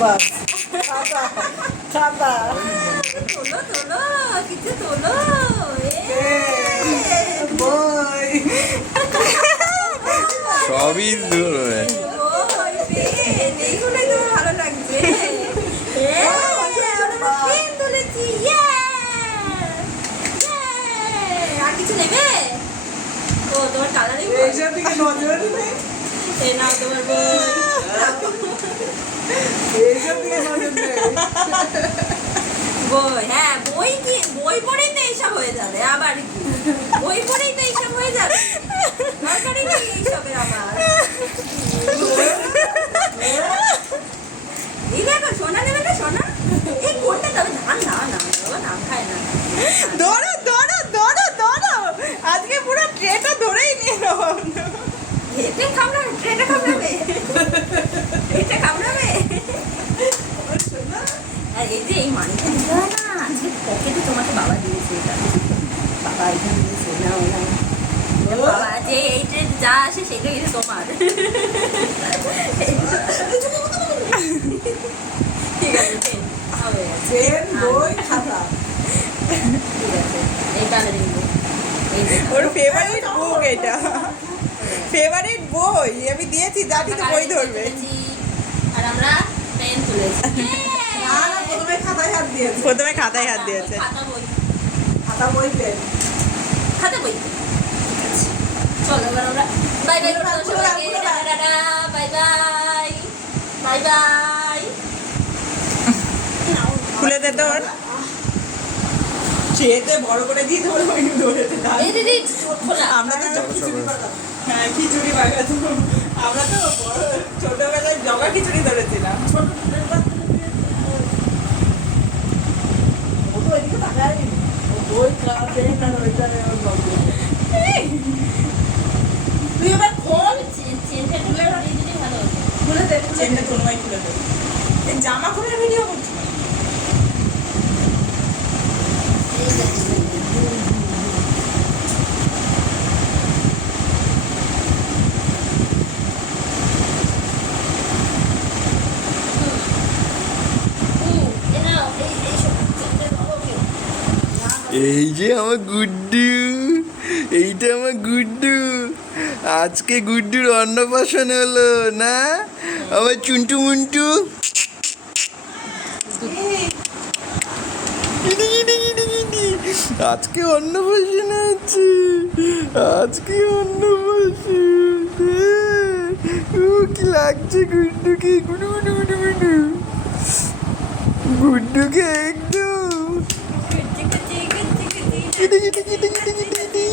বাস খাতা খাতা তোলো তোলো কিছু তোলো বই সবই ধরবে। এইগুলোই তো ভালো লাগছে। পেন তুলেছি, আর কিছু নেবে? ও তোমার কালারিং এইসব দিকে নজর নেই, এই নাও তোমার বই। এইসব দিকে নজর নেই। বই, হ্যাঁ বই কি, বই পড়েই তো এইসব হয়ে যাবে, আবার কি বই পড়েই তো এইসব হয়ে যাবে, দরকারই নেই এইসবের আমার। এই দেখো সোনা নেবে না সোনা, এই কোনটা তবে ধান না না বাবা নাম খায় না। ধরো ধরো ধরো ধরো, আজকে পুরো ট্রেটা ধরেই নিয়ে নেবো। এটা কামড়াবে, ট্রেটা কামড়াবে, এটা কামড়াবে। আর এই যে এই মানিটা দিতে হয় না, আজকে পকেটে তোমাকে বাবা দিয়েছে, এটা বাবা এখানে দিয়েছে, নাও নাও বাবা, যে এই ট্রে যা আসে সেটা কিন্তু তোমার। ঠিক আছে পেন হবে, পেন বই খাতা ঠিক আছে এই কালারিং বুক, ওর ফেভারিট বুক এটা, ফেভারিট বই আমি দিয়েছি, জানি তো বই ধরবে। আর আমরা পেন তুলেছি। না না প্রথমে খাতায় হাত দিয়েছে, প্রথমে খাতায় হাত দিয়েছে। খাতা বই, খাতা বই পেন খাতা বই, ঠিক আছে চলো এবার আমরা বাই বাই করতে সবাইকে, tata bye bye bye bye. খুলে দে তোর, চেয়েতে বড় করে দিয়ে ধরে ধরেছে। এই দিদি খোলা, আমরা তো চলো সবাই। হ্যাঁ খিচুড়ি বাগাতো, আমরা তো ছোটবেলায় জগা খিচুড়ি ধরেছিলাম। ও তো এদিকে তাকায়নি, ও বই পেন আর ওইটা ওর গল্প। তুই এবার খোল, চেনটা তুলে এই দিদি ভালো হতো। খুলে দে খুলে চেনটা দে। তন্ময় খুলে দেবে। এই জামা খুলে ভিডিও করছি। এই দেখো। এই নাও, এই সব চেনটা ধরো কেউ। এই যে আমার গুড্ডু, এইটা আমার গুড্ডু। আজকে গুড্ডুর অন্নপ্রাশন হলো না, আমার চুন্টু মুন্টু। আজকে অন্নপ্রাশন আছে, আজকে অন্নপ্রাশন। ও কি লাগছে গুড্ডুকে, গুডু গুডু গুডু গুডু, গুড্ডুকে একদম Kitty Kitty Kitty Kitty Kitty Kitty.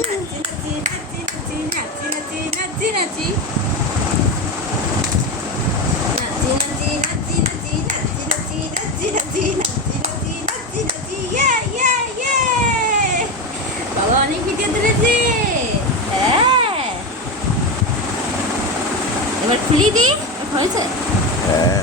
বাবা অনেক ভিডিও তুলেছে, হ্যাঁ এবার খুলি দি, হয়েছে। হ্যাঁ